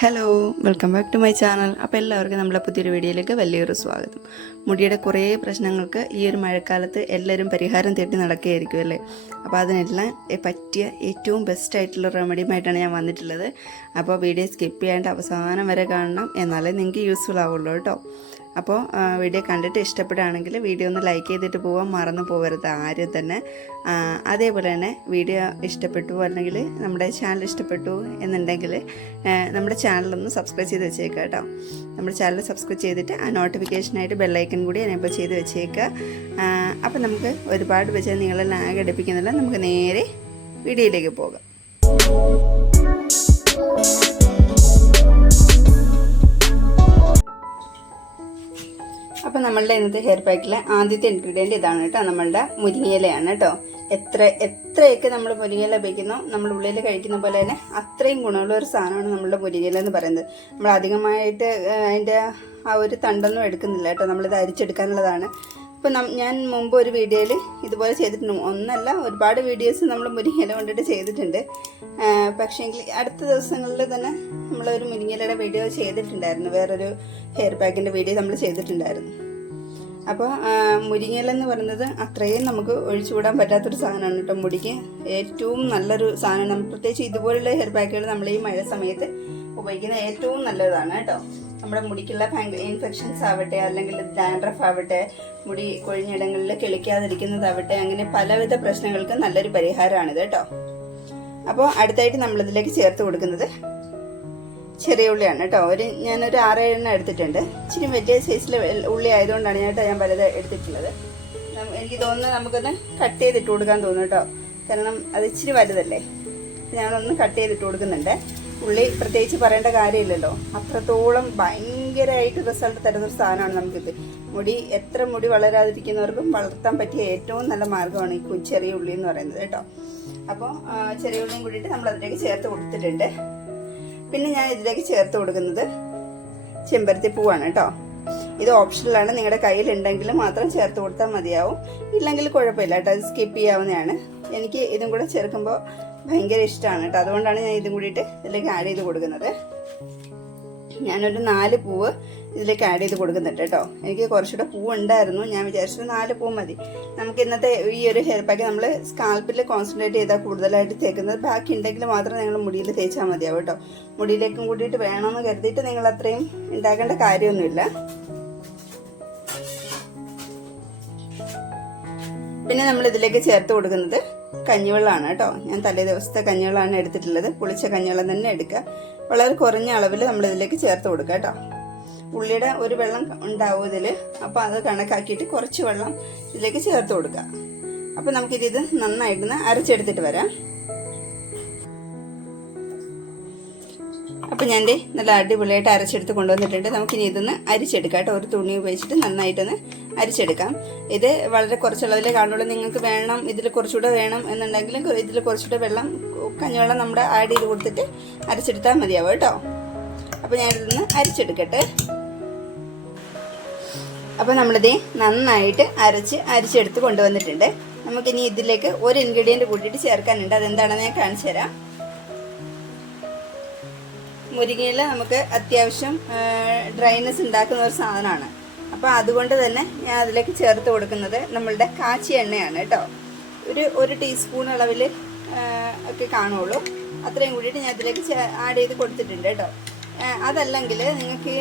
Hello, welcome back to my channel. അപ്പോൾ എല്ലാവർക്കും നമ്മളെ പുതിയൊരു വീഡിയോയിലേക്ക് വലിയൊരു സ്വാഗതം. മുടിയുടെ കുറേ പ്രശ്നങ്ങൾക്ക് ഈ ഒരു മഴക്കാലത്ത് എല്ലാവരും പരിഹാരം തേടി നടക്കുകയായിരിക്കും അല്ലേ. അപ്പോൾ അതിനെല്ലാം പറ്റിയ ഏറ്റവും ബെസ്റ്റ് ആയിട്ടുള്ള റെമഡിയുമായിട്ടാണ് ഞാൻ വന്നിട്ടുള്ളത്. അപ്പോൾ വീഡിയോ സ്കിപ്പ് ചെയ്യാണ്ട് അവസാനം വരെ കാണണം, എന്നാലേ നിങ്ങൾക്ക് യൂസ്ഫുൾ ആവുള്ളൂ കേട്ടോ. അപ്പോൾ വീഡിയോ കണ്ടിട്ട് ഇഷ്ടപ്പെടുകയാണെങ്കിൽ വീഡിയോ ഒന്ന് ലൈക്ക് ചെയ്തിട്ട് പോകാൻ മറന്നു പോകരുത് ആരും തന്നെ. അതേപോലെ തന്നെ വീഡിയോ ഇഷ്ടപ്പെട്ടു അല്ലെങ്കിൽ നമ്മുടെ ചാനൽ ഇഷ്ടപ്പെട്ടു എന്നുണ്ടെങ്കിൽ നമ്മുടെ ചാനലൊന്ന് സബ്സ്ക്രൈബ് ചെയ്ത് വെച്ചേക്കുക കേട്ടോ. നമ്മുടെ ചാനൽ സബ്സ്ക്രൈബ് ചെയ്തിട്ട് ആ നോട്ടിഫിക്കേഷനായിട്ട് ബെല്ലൈക്കൺ കൂടി എനേബിൾ ചെയ്ത് വെച്ചേക്കുക. അപ്പോൾ നമുക്ക് ഒരുപാട് വെച്ച് നിങ്ങളെ ലാഗ് അടുപ്പിക്കുന്നില്ല, നമുക്ക് നേരെ വീഡിയോയിലേക്ക് പോകാം. അപ്പോൾ നമ്മളുടെ ഇന്നത്തെ ഹെയർ പാക്കിലെ ആദ്യത്തെ ഇൻഗ്രീഡിയൻറ്റ് ഇതാണ് കേട്ടോ, നമ്മളുടെ മുരിങ്ങയിലയാണ് കേട്ടോ. എത്രയൊക്കെ നമ്മൾ മുരിങ്ങയില ഉപയോഗിക്കുന്നോ, നമ്മൾ ഉള്ളിൽ കഴിക്കുന്ന പോലെ തന്നെ അത്രയും ഗുണമുള്ള ഒരു സാധനമാണ് നമ്മളുടെ മുരിങ്ങയില എന്ന് പറയുന്നത്. നമ്മൾ അധികമായിട്ട് അതിൻ്റെ ആ ഒരു തണ്ടൊന്നും എടുക്കുന്നില്ല കേട്ടോ, നമ്മളിത് അരിച്ചെടുക്കാനുള്ളതാണ്. അപ്പോൾ ഞാൻ മുമ്പ് ഒരു വീഡിയോയിൽ ഇതുപോലെ ചെയ്തിട്ടുണ്ട്, ഒന്നല്ല ഒരുപാട് വീഡിയോസ് നമ്മൾ മുരിങ്ങയില കൊണ്ടിട്ട് ചെയ്തിട്ടുണ്ട്. പക്ഷേങ്കിൽ അടുത്ത ദിവസങ്ങളിൽ തന്നെ നമ്മളൊരു മുരിങ്ങയിലയുടെ വീഡിയോ ചെയ്തിട്ടുണ്ടായിരുന്നു, വേറൊരു ഹെയർ പാക്കിൻ്റെ വീഡിയോ നമ്മൾ ചെയ്തിട്ടുണ്ടായിരുന്നു. അപ്പോൾ മുരിങ്ങയില എന്ന് പറയുന്നത് അത്രയും നമുക്ക് ഒഴിച്ചുകൂടാൻ പറ്റാത്തൊരു സാധനമാണ് കേട്ടോ. മുടിക്ക് ഏറ്റവും നല്ലൊരു സാധനം, പ്രത്യേകിച്ച് ഇതുപോലുള്ള ഹെയർ പാക്കുകൾ നമ്മൾ ഈ മഴ സമയത്ത് ഉപയോഗിക്കുന്ന ഏറ്റവും നല്ലതാണ് കേട്ടോ. നമ്മുടെ മുടിക്കുള്ള ഇൻഫെക്ഷൻസ് ആവട്ടെ, അല്ലെങ്കിൽ ഡാൻഡ്രഫ് ആവട്ടെ, മുടി കൊഴിഞ്ഞിടങ്ങളിൽ കിളിക്കാതിരിക്കുന്നതാവട്ടെ, അങ്ങനെ പലവിധ പ്രശ്നങ്ങൾക്ക് നല്ലൊരു പരിഹാരമാണിത് കേട്ടോ. അപ്പോൾ അടുത്തായിട്ട് നമ്മളിതിലേക്ക് ചേർത്ത് കൊടുക്കുന്നത് ചെറിയ ഉള്ളിയാണ് കേട്ടോ. ഞാനൊരു 6-7 എടുത്തിട്ടുണ്ട്. ഇച്ചിരി വലിയ സൈസിൽ ഉള്ളി ആയതുകൊണ്ടാണ് ഞാൻ പലത് എടുത്തിട്ടുള്ളത്. എനിക്ക് തോന്നുന്നു നമുക്കൊന്ന് കട്ട് ചെയ്തിട്ട് കൊടുക്കാൻ തോന്നുന്നു കേട്ടോ, കാരണം അത് ഇച്ചിരി വലുതല്ലേ. ഞാനൊന്ന് കട്ട് ചെയ്തിട്ട് കൊടുക്കുന്നുണ്ട്. ഉള്ളി പ്രത്യേകിച്ച് പറയേണ്ട കാര്യമില്ലല്ലോ, അത്രത്തോളം ഭയങ്കരമായിട്ട് റിസൾട്ട് തരുന്നൊരു സാധനമാണ് നമുക്കിത്. എത്ര മുടി വളരാതിരിക്കുന്നവർക്കും വളർത്താൻ പറ്റിയ ഏറ്റവും നല്ല മാർഗ്ഗമാണ് ഈ ചെറിയ ഉള്ളി എന്ന് പറയുന്നത് കേട്ടോ. അപ്പോൾ ചെറിയ ഉള്ളിയും കൂടിയിട്ട് നമ്മൾ അതിലേക്ക് ചേർത്ത് കൊടുത്തിട്ടുണ്ട്. പിന്നെ ഞാൻ ഇതിലേക്ക് ചേർത്ത് കൊടുക്കുന്നത് ചെമ്പരത്തി പൂവാണ് കേട്ടോ. ഇത് ഓപ്ഷണലാണ്, നിങ്ങളുടെ കയ്യിലുണ്ടെങ്കിൽ മാത്രം ചേർത്ത് കൊടുത്താൽ മതിയാവും, ഇല്ലെങ്കിൽ കുഴപ്പമില്ല കേട്ടോ, അത് സ്കിപ്പ് ചെയ്യാവുന്നതാണ്. എനിക്ക് ഇതും കൂടെ ചേർക്കുമ്പോൾ ഭയങ്കര ഇഷ്ടമാണ് കേട്ടോ, അതുകൊണ്ടാണ് ഞാൻ ഇതും കൂടിയിട്ട് ഇതിലേക്ക് ആഡ് ചെയ്ത് കൊടുക്കുന്നത്. ഞാനൊരു 4 പൂവ് ഇതിലേക്ക് ആഡ് ചെയ്ത് കൊടുക്കുന്നുണ്ട് കേട്ടോ. എനിക്ക് കുറച്ചുകൂടെ പൂവ് ഉണ്ടായിരുന്നു, ഞാൻ വിചാരിച്ചത് 4 പൂവ് മതി. നമുക്ക് ഇന്നത്തെ ഈ ഒരു ഹെയർ പാക്ക് നമ്മൾ സ്കാൽപ്പിൽ കോൺസെൻട്രേറ്റ് ചെയ്താൽ കൂടുതലായിട്ട് തേക്കുന്നത്, ബാക്കി ഉണ്ടെങ്കിൽ മാത്രം നിങ്ങൾ മുടിയിൽ തേച്ചാൽ മതിയാവും കേട്ടോ. മുടിയിലേക്കും കൂടിയിട്ട് വേണമെന്ന് കരുതിയിട്ട് നിങ്ങൾ അത്രയും ഉണ്ടാക്കേണ്ട കാര്യമൊന്നുമില്ല. പിന്നെ നമ്മൾ ഇതിലേക്ക് ചേർത്ത് കൊടുക്കുന്നത് കഞ്ഞിവെള്ളമാണ് കേട്ടോ. ഞാൻ തലേ ദിവസത്തെ കഞ്ഞിവെള്ളമാണ് എടുത്തിട്ടുള്ളത്, പുളിച്ച കഞ്ഞിവെള്ളം തന്നെ എടുക്കുക. വളരെ കുറഞ്ഞ അളവിൽ നമ്മൾ ഇതിലേക്ക് ചേർത്ത് കൊടുക്കുക കേട്ടോ. ഉള്ളിയുടെ ഒരു വെള്ളം ഉണ്ടാവും ഇതിൽ, അപ്പോൾ അത് കണക്കാക്കിയിട്ട് കുറച്ച് വെള്ളം ഇതിലേക്ക് ചേർത്ത് കൊടുക്കുക. അപ്പോൾ നമുക്കിത് നന്നായിട്ടൊന്ന് അരച്ചെടുത്തിട്ട് വരാം. അപ്പോൾ ഞാൻ നല്ല അടിപൊളിയായിട്ട് അരച്ചെടുത്ത് കൊണ്ടുവന്നിട്ടുണ്ട്. നമുക്കിനി ഇതൊന്ന് അരിച്ചെടുക്കാം കേട്ടോ. ഒരു തുണി ഉപയോഗിച്ചിട്ട് നന്നായിട്ടൊന്ന് അരിച്ചെടുക്കാം. ഇത് വളരെ കുറച്ചളവിലേ കാണുള്ളൂ. നിങ്ങൾക്ക് വേണം ഇതിൽ കുറച്ചുകൂടെ വേണം എന്നുണ്ടെങ്കിൽ ഇതിൽ കുറച്ചുകൂടെ കഞ്ഞിവെള്ളം നമ്മുടെ ആഡ് ചെയ്ത് കൊടുത്തിട്ട് അരച്ചെടുത്താൽ മതിയാവും കേട്ടോ. അപ്പോൾ ഞാനിതൊന്ന് അരിച്ചെടുക്കട്ടെ. അപ്പോൾ നമ്മളിത് നന്നായിട്ട് അരിച്ചെടുത്ത് കൊണ്ടുവന്നിട്ടുണ്ട്. നമുക്കിനി ഇതിലേക്ക് ഒരു ഇൻഗ്രീഡിയൻറ്റ് കൂട്ടിയിട്ട് ചേർക്കാനുണ്ട്, അതെന്താണെന്ന് ഞാൻ കാണിച്ചു തരാം. മുരിങ്ങയില നമുക്ക് അത്യാവശ്യം ഡ്രൈനെസ് ഉണ്ടാക്കുന്ന ഒരു സാധനമാണ്. അപ്പോൾ അതുകൊണ്ട് തന്നെ ഞാൻ അതിലേക്ക് ചേർത്ത് കൊടുക്കുന്നത് നമ്മളുടെ കാച്ചിയ എണ്ണയാണ് കേട്ടോ. ഒരു ടീസ്പൂൺ അളവിൽ ഒക്കെ കാണുള്ളൂ, അത്രയും കൂടിയിട്ട് ഞാൻ ഇതിലേക്ക് ആഡ് ചെയ്ത് കൊടുത്തിട്ടുണ്ട് കേട്ടോ. അതല്ലെങ്കിൽ നിങ്ങൾക്ക്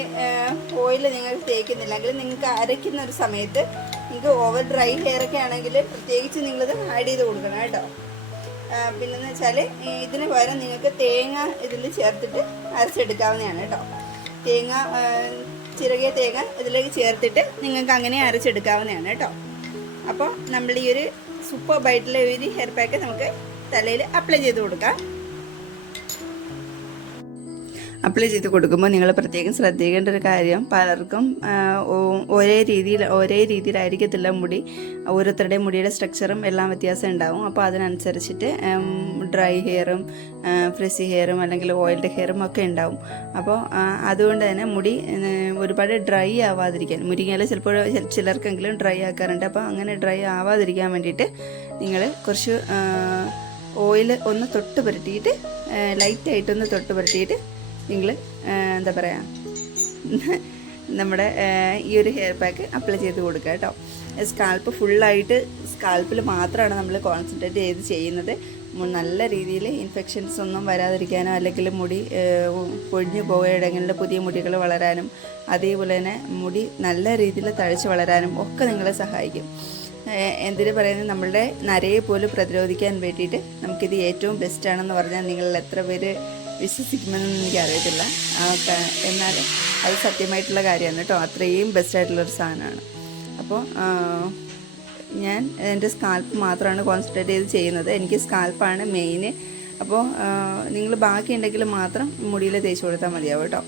ഓയിൽ നിങ്ങൾക്ക് തേക്കുന്നില്ലെങ്കിൽ നിങ്ങൾക്ക് അരയ്ക്കുന്ന ഒരു സമയത്ത് നിങ്ങൾക്ക് ഓവർ ഡ്രൈ ഹെയർ ഒക്കെ ആണെങ്കിൽ പ്രത്യേകിച്ച് നിങ്ങളിത് ആഡ് ചെയ്ത് കൊടുക്കണം കേട്ടോ. പിന്നെന്ന് വെച്ചാൽ ഇതിന് പകരം നിങ്ങൾക്ക് തേങ്ങ ഇതിൽ ചേർത്തിട്ട് അരച്ചെടുക്കാവുന്നതാണ് കേട്ടോ. ചിരകിയ തേങ്ങ ഇതിലേക്ക് ചേർത്തിട്ട് നിങ്ങൾക്ക് അങ്ങനെ അരച്ചെടുക്കാവുന്നതാണ് കേട്ടോ. അപ്പോൾ നമ്മൾ ഈ ഒരു സൂപ്പർ ബൈറ്റിലെ ഒരു ഹെയർ പാക്ക് നമുക്ക് തലയിൽ അപ്ലൈ ചെയ്ത് കൊടുക്കാം. അപ്ലൈ ചെയ്ത് കൊടുക്കുമ്പോൾ നിങ്ങൾ പ്രത്യേകം ശ്രദ്ധിക്കേണ്ട ഒരു കാര്യം, പലർക്കും ഒരേ രീതിയിലായിരിക്കത്തില്ല മുടി. ഓരോരുത്തരുടെയും മുടിയുടെ സ്ട്രക്ചറും എല്ലാം വ്യത്യാസം ഉണ്ടാവും. അപ്പോൾ അതിനനുസരിച്ചിട്ട് ഡ്രൈ ഹെയറും ഫ്രിസി ഹെയറും അല്ലെങ്കിൽ ഓയിൽഡ് ഹെയറും ഒക്കെ ഉണ്ടാവും. അപ്പോൾ അതുകൊണ്ട് തന്നെ മുടി ഒരുപാട് ഡ്രൈ ആവാതിരിക്കാൻ, മുരിങ്ങയില ചിലപ്പോൾ ചിലർക്കെങ്കിലും ഡ്രൈ ആക്കാറുണ്ട്. അപ്പോൾ അങ്ങനെ ഡ്രൈ ആവാതിരിക്കാൻ വേണ്ടിയിട്ട് നിങ്ങൾ കുറച്ച് ഓയിൽ ഒന്ന് തൊട്ട് പുരട്ടിയിട്ട്, ലൈറ്റായിട്ടൊന്ന് തൊട്ട് പുരട്ടിയിട്ട് നിങ്ങൾ എന്താ പറയുക നമ്മുടെ ഈ ഒരു ഹെയർ പാക്ക് അപ്ലൈ ചെയ്ത് കൊടുക്കുക കേട്ടോ. സ്കാൽപ്പ് ഫുള്ളായിട്ട് സ്കാൽപ്പിൽ മാത്രമാണ് നമ്മൾ കോൺസെൻട്രേറ്റ് ചെയ്ത് ചെയ്യുന്നത്. നല്ല രീതിയിൽ ഇൻഫെക്ഷൻസ് ഒന്നും വരാതിരിക്കാനോ അല്ലെങ്കിൽ മുടി പൊഴിഞ്ഞു പോയിടങ്ങളിൽ പുതിയ മുടികൾ വളരാനും അതേപോലെ തന്നെ മുടി നല്ല രീതിയിൽ തഴച്ച് വളരാനും ഒക്കെ നിങ്ങളെ സഹായിക്കും. എന്തിനു പറയുന്നത്, നമ്മളുടെ നരയെ പോലും പ്രതിരോധിക്കാൻ വേണ്ടിയിട്ട് നമുക്കിത് ഏറ്റവും ബെസ്റ്റാണെന്ന് പറഞ്ഞാൽ നിങ്ങളിൽ എത്ര പേര് വിശ്വസിക്കുമെന്നൊന്നും എനിക്കറിയത്തില്ല. എന്നാൽ അത് സത്യമായിട്ടുള്ള കാര്യമാണ് കേട്ടോ. അത്രയും ബെസ്റ്റായിട്ടുള്ളൊരു സാധനമാണ്. അപ്പോൾ ഞാൻ എൻ്റെ സ്കാൽപ്പ് മാത്രമാണ് കോൺസെൻട്രേറ്റ് ചെയ്ത് ചെയ്യുന്നത്. എനിക്ക് സ്കാൽപ്പാണ് മെയിൻ. അപ്പോൾ നിങ്ങൾ ബാക്കിയുണ്ടെങ്കിൽ മാത്രം മുടിയിൽ തേച്ച് കൊടുത്താൽ മതിയാവും കേട്ടോ.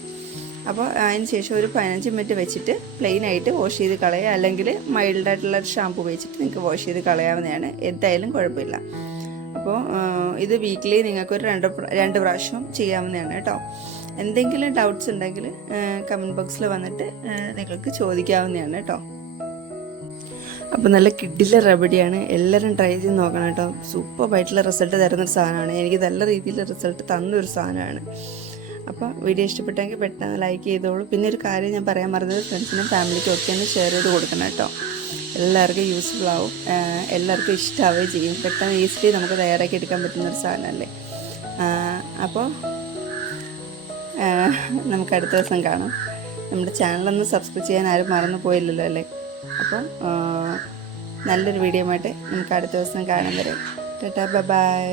അപ്പോൾ അതിന് ശേഷം ഒരു 15 മിനിറ്റ് വെച്ചിട്ട് പ്ലെയിനായിട്ട് വാഷ് ചെയ്ത് കളയുക, അല്ലെങ്കിൽ മൈൽഡായിട്ടുള്ള ഒരു ഷാമ്പു വെച്ചിട്ട് നിങ്ങൾക്ക് വാഷ് ചെയ്ത് കളയാവുന്നതാണ്. എന്തായാലും കുഴപ്പമില്ല. അപ്പോൾ ഇത് വീക്കിലി നിങ്ങൾക്കൊരു 2 പ്രാവശ്യം ചെയ്യാവുന്നതാണ് കേട്ടോ. എന്തെങ്കിലും ഡൗട്ട്സ് ഉണ്ടെങ്കിൽ കമൻറ്റ് ബോക്സിൽ വന്നിട്ട് നിങ്ങൾക്ക് ചോദിക്കാവുന്നതാണ് കേട്ടോ. അപ്പോൾ നല്ല കിഡിലെ റെമഡിയാണ്, എല്ലാവരും ട്രൈ ചെയ്ത് നോക്കണം കേട്ടോ. സൂപ്പറായിട്ടുള്ള റിസൾട്ട് തരുന്നൊരു സാധനമാണ്. എനിക്ക് നല്ല രീതിയിൽ റിസൾട്ട് തന്നൊരു സാധനമാണ്. അപ്പോൾ വീഡിയോ ഇഷ്ടപ്പെട്ടെങ്കിൽ പെട്ടെന്ന് ലൈക്ക് ചെയ്തോളൂ. പിന്നെ ഒരു കാര്യം ഞാൻ പറയാൻ മറന്നത്, ഫ്രണ്ട്സിനും ഫാമിലിക്കും ഒക്കെ ഒന്ന് ഷെയർ ചെയ്ത് കൊടുക്കണം കേട്ടോ. എല്ലാവർക്കും യൂസ്ഫുൾ ആവും, എല്ലാവർക്കും ഇഷ്ടമാവുകയും ചെയ്യും. പെട്ടെന്ന് ഈസിലി നമുക്ക് തയ്യാറാക്കി എടുക്കാൻ പറ്റുന്നൊരു സാധനമല്ലേ. അപ്പോൾ നമുക്ക് അടുത്ത ദിവസം കാണാം. നമ്മുടെ ചാനലൊന്ന് സബ്സ്ക്രൈബ് ചെയ്യാൻ ആരും മറന്നു പോയില്ലല്ലോ അല്ലേ. അപ്പോൾ നല്ലൊരു വീഡിയോ ആയിട്ട് നമുക്ക് അടുത്ത ദിവസം കാണാൻ വരെ. ടാറ്റാ, ബൈ.